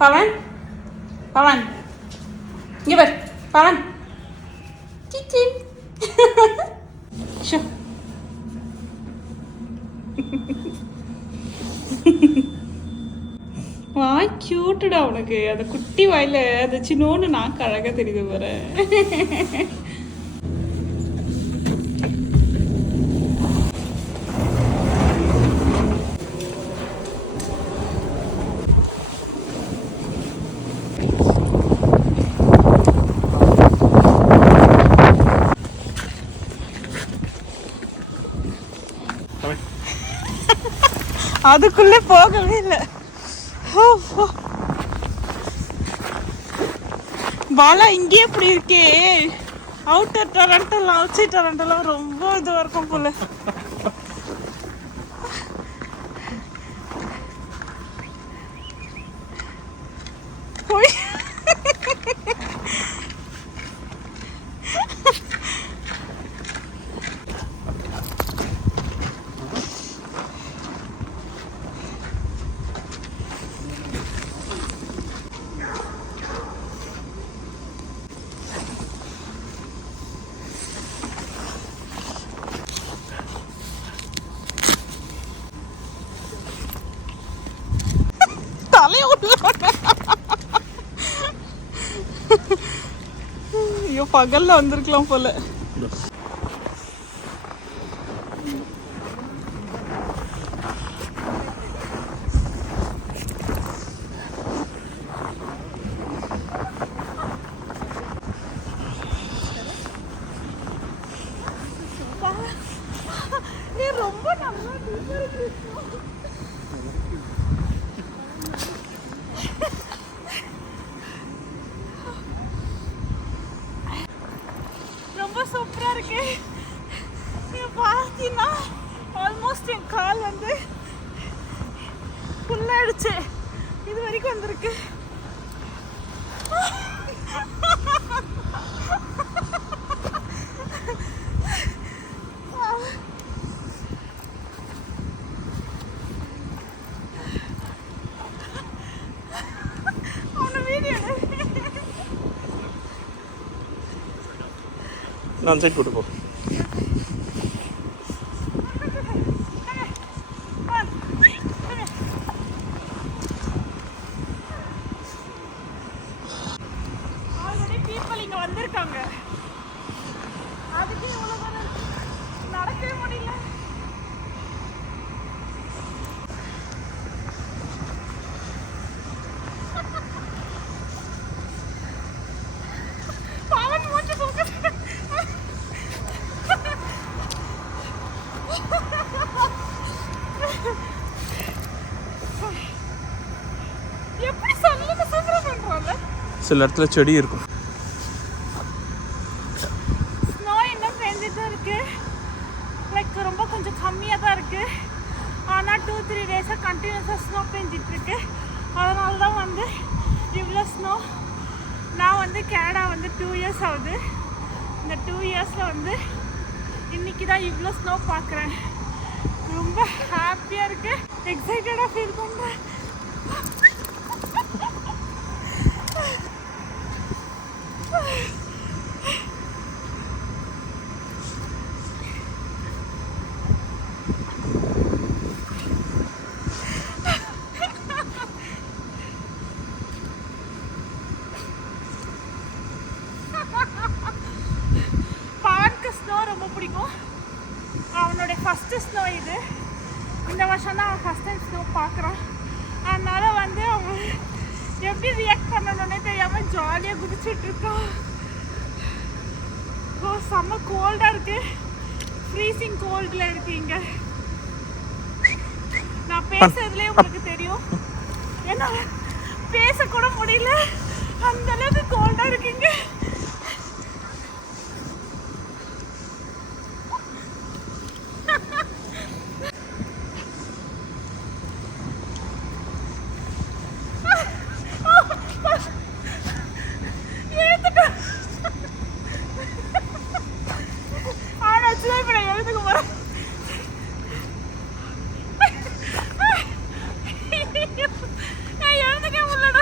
பவன் பவன் இங்கே பார் பவன் கிச்சி ஷோ வாய் கியூட்டுடா உனக்கு. அந்த குட்டி வாயில அது சின்னோன்னு நாக்கு அழகாக தெரியுது பாரு. அதுக்குள்ளே போகவே இல்லை. பாலா இங்கே எப்படி இருக்கே. அவுட்டர் டொரண்டோலாம் அவுட்சைட் டொரண்டோலாம் ரொம்ப இதுவாக இருக்கும் போல. போய் ஐயோ பகல்ல வந்திருக்கலாம் போல. ரொம்ப நல்லா சூப்பராக இருக்கு. பார்த்தீங்கன்னா ஆல்மோஸ்ட் என் கால் வந்து ஃபுல்லாகிடுச்சு. இது வரைக்கும் வந்திருக்கு. நான் சைட் கூட்டு போ. ஆல்ரெடி பீப்பிள் இங்கே வந்திருக்காங்க. அதுக்கு இவ்வளோ நடக்கவே முடியல. எப்படி சொல்லுங்க சூப்பரா பண்றாங்க. சில இடத்துல செடி இருக்கும். ஸ்னோ இன்னும் பெஞ்சிட்டு இருக்கு. லைக் ரொம்ப கொஞ்சம் கம்மியாக தான் இருக்கு. ஆனால் 2-3 டேஸாக கண்டினியூஸாக ஸ்னோ பெஞ்சிட்டு இருக்கு. அதனால தான் வந்து இவ்வளோ ஸ்னோ. நான் வந்து கனடா வந்து 2 இயர்ஸ் ஆகுது. இந்த 2 இயர்ஸில் வந்து இன்னைக்கு தான் இவ்வளோ ஸ்னோ பார்க்குறேன். ரொம்ப ஹாப்பியாக இருக்கு. எக்ஸைட்டடாக ஃபீல் பண்ணுறேன். பானுக்கு ஸ்னோ ரொம்ப பிடிக்கும். அவனுடைய ஃபஸ்ட்டு ஸ்னோ இது. இந்த வருஷம் தான் அவன் ஃபஸ்ட் டைம் ஸ்னோ பார்க்குறான். அதனால வந்து அவன் எப்படி ரியாக்ட் பண்ணணுன்னே தெரியாமல் ஜாலியாக குதிச்சுட்ருக்கான். ஓ செம்ம கோல்டாக இருக்குது. ஃப்ரீசிங் கோல்டில் இருக்கீங்க. நான் பேசுறதுலேயே உங்களுக்கு தெரியும். ஏன்னா பேசக்கூட முடியல. அந்தளவுக்கு கோல்டாக இருக்கீங்க. எழுதுக்க முடியல.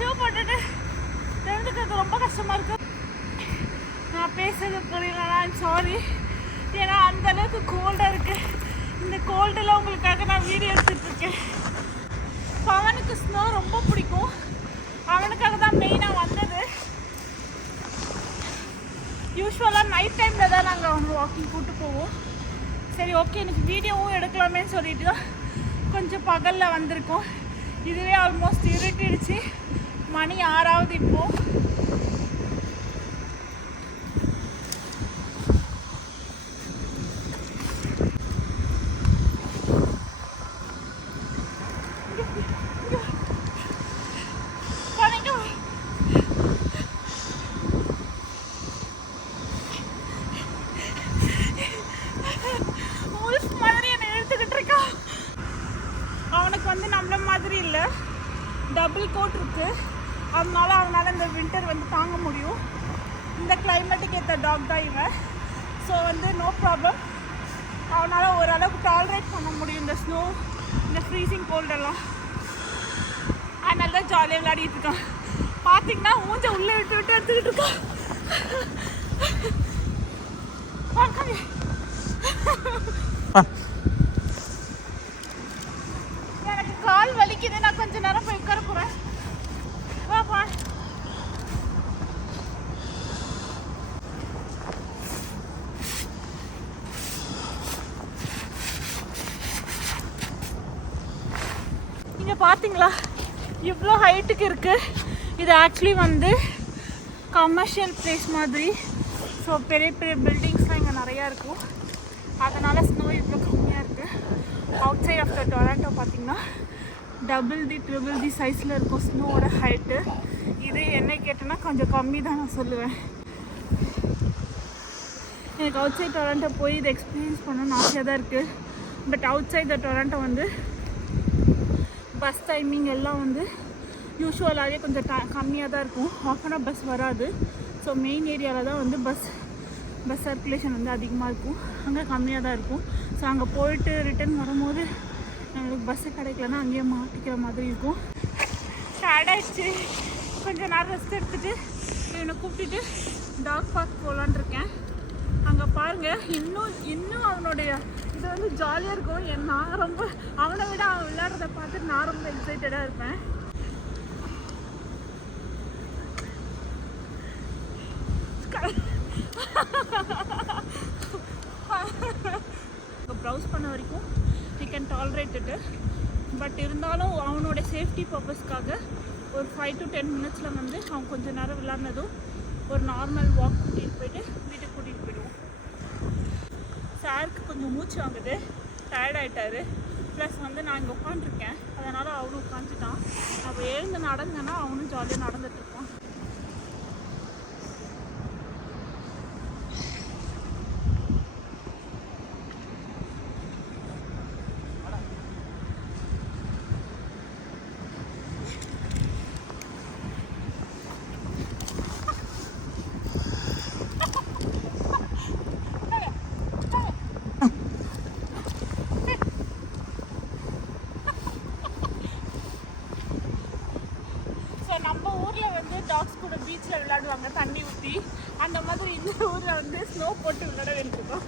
ஷூ போட்டுட்டு தெரிஞ்சுக்கிறது ரொம்ப கஷ்டமாக இருக்கு. நான் பேசுறது புரியலனா சாரி. ஏன்னா அந்தளவுக்கு கோல்டாக இருக்குது. இந்த கோல்டில் உங்களுக்காக நான் வீடியோ எடுத்துகிட்ருக்கேன். அவனுக்கு ஸ்னோ ரொம்ப பிடிக்கும். அவனுக்காக தான் மெயினாக வந்தது. யூஸ்வலாக நைட் டைமில் தான் நாங்கள் அவனை வாக்கிங் கூப்பிட்டு போவோம். சரி ஓகே, எனக்கு வீடியோவும் எடுக்கலாமேன்னு சொல்லிட்டு தான் கொஞ்சம் பகலில் வந்திருக்கோம். இதுவே ஆல்மோஸ்ட் இருட்டிடுச்சு. மணி 6 இப்போது. மாதிரி இல்லை, டபுள் கோட் இருக்குது. அதனால அவனால் இந்த வின்டர் வந்து தாங்க முடியும். இந்த கிளைமேட்டுக்கு ஏற்ற டாக் தான் இவன். ஸோ வந்து நோ ப்ராப்ளம், அவனால் ஓரளவுக்கு டாலரேட் பண்ண முடியும் இந்த ஸ்னோ, இந்த ஃப்ரீசிங் கோல்டெல்லாம். அதனால தான் ஜாலியாக விளையாடிட்டு இருக்கான். பார்த்தீங்கன்னா மூஞ்ச உள்ளே விட்டு விட்டு எடுத்துக்கிட்டு இருக்கான். கால் வலிக்குது, நான் கொஞ்ச நேரம் போய் உட்கார போறேன். வாப்பா. இங்க பாத்தீங்களா இவ்வளோ ஹைட்டுக்கு இருக்கு. இது ஆக்சுவலி வந்து கமர்ஷியல் பிளேஸ் மாதிரி. ஸோ பெரிய பெரிய பில்டிங்ஸ்லாம் இங்கே நிறையா இருக்கும். அதனால் ஸ்னோ இவ்வளோ கம்மியாக இருக்குது. Outside of the Toronto பார்த்தீங்கன்னா டபுள் தி ட்ரிபிள் தி சைஸில் இருக்கும் ஸ்னோவோட ஹைட்டு. இது என்ன கேட்டேன்னா கொஞ்சம் கம்மி தான் நான் சொல்லுவேன். எனக்கு அவுட் சைட் டொராண்டோ போய் இதை எக்ஸ்பீரியன்ஸ் பண்ணணும்னு ஆசையாக தான் இருக்குது. But outside the Toronto வந்து பஸ் டைமிங் எல்லாம் வந்து யூஸ்வலாகவே கொஞ்சம் கம்மியாக தான் இருக்கும். ஆஃபனாக பஸ் வராது. ஸோ மெயின் ஏரியாவில் தான் வந்து பஸ் சர்க்குலேஷன் வந்து அதிகமாக இருக்கும். அங்கே கம்மியாக தான் இருக்கும். ஸோ அங்கே போயிட்டு ரிட்டர்ன் வரும்போது நம்மளுக்கு பஸ்ஸு கிடைக்கலன்னா அங்கேயே மாட்டிக்கிற மாதிரி இருக்கும். டயர்டாகிடுச்சு, கொஞ்சம் நேரம் ரெஸ்ட் எடுத்துகிட்டு இவனை கூப்பிட்டுட்டு டாக் பார்க் போகலான் இருக்கேன். அங்கே பாருங்கள், இன்னும் அவனுடைய இது வந்து ஜாலியாக இருக்கும். நான் ரொம்ப அவனை விட அவன் விளையாடுறத பார்த்துட்டு நான் ரொம்ப எக்ஸைட்டடாக இருப்பேன். ப்ரௌஸ் பண்ண வரைக்கும் we can tolerate it. But இருந்தாலும் அவனோட சேஃப்டி பர்பஸ்க்காக ஒரு 5 to 10 மினிட்ஸில் வந்து அவன் கொஞ்சம் நேரம் விளையாடினதும் ஒரு நார்மல் வாக் கூட்டிகிட்டு போயிட்டு வீட்டுக்கு கூட்டிகிட்டு போயிடுவோம். சாருக்கு கொஞ்சம் மூச்சு வாங்குது, டயர்டாயிட்டாரு. ப்ளஸ் வந்து நான் இங்கே உட்காந்துருக்கேன், அதனால் அவனும் உட்காந்துட்டான். அப்போ எழுந்து நடந்தேன்னா அவனும் ஜாலியாக நடந்துட்டுருப்பான். டாக்ஸ் கூட பீச்சில் விளையாடுவாங்க தண்ணி ஊற்றி. அந்த மாதிரி இந்த ஊரில் வந்து ஸ்னோ போட்டு விளையாட வேண்டியிருக்கோம்.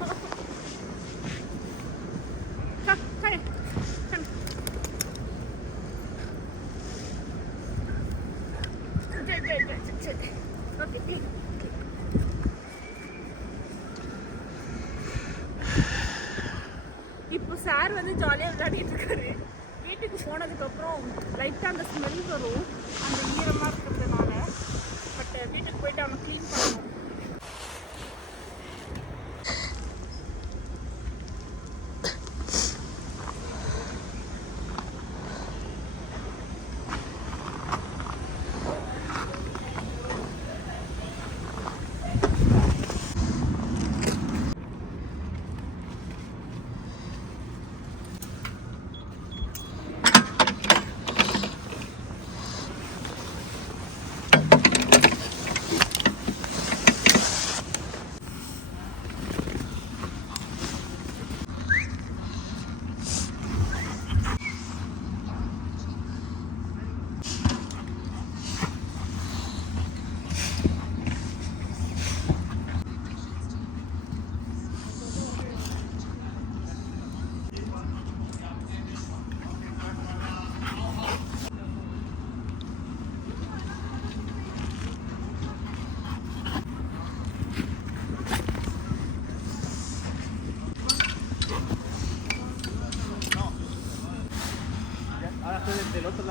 இப்போ சார் வந்து ஜாலியாக விளையாடிட்டு இருக்காரு. வீட்டுக்கு போனதுக்கப்புறம் லைட்டாக அந்த ஸ்மெல் வரும், அந்த ஈரமாக இருக்கிறதுனால. பட் வீட்டுக்கு போயிட்டு அவனை க்ளீன் பண்ணணும்.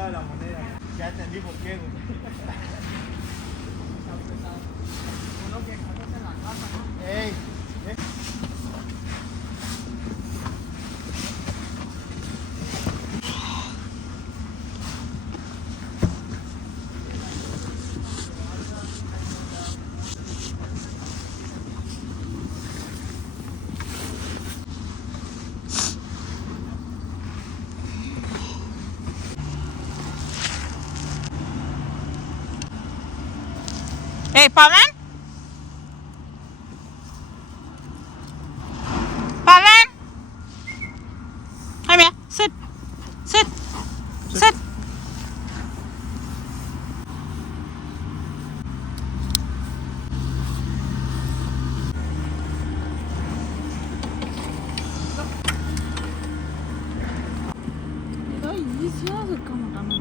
la moneda. Ya entendí por qué, güey. Uno que casas en la casa, ¿no? ¡Ey! Hey, Pavan? Pavan? Come here. Sit. Sit. Sit. ஏதோ ஈஸியாக இருக்க மாட்டாங்க.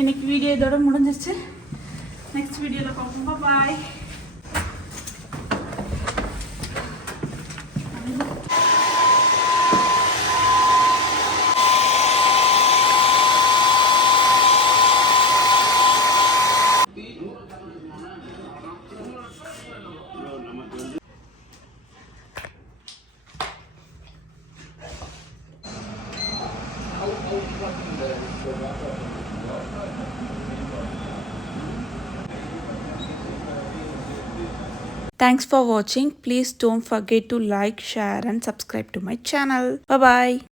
இன்னைக்கு வீடியோ இதோட முடிஞ்சிருச்சு. நெக்ஸ்ட் வீடியோவில் பார்ப்போம். பாய். Thanks for watching. Please don't forget to like, share and subscribe to my channel. Bye bye.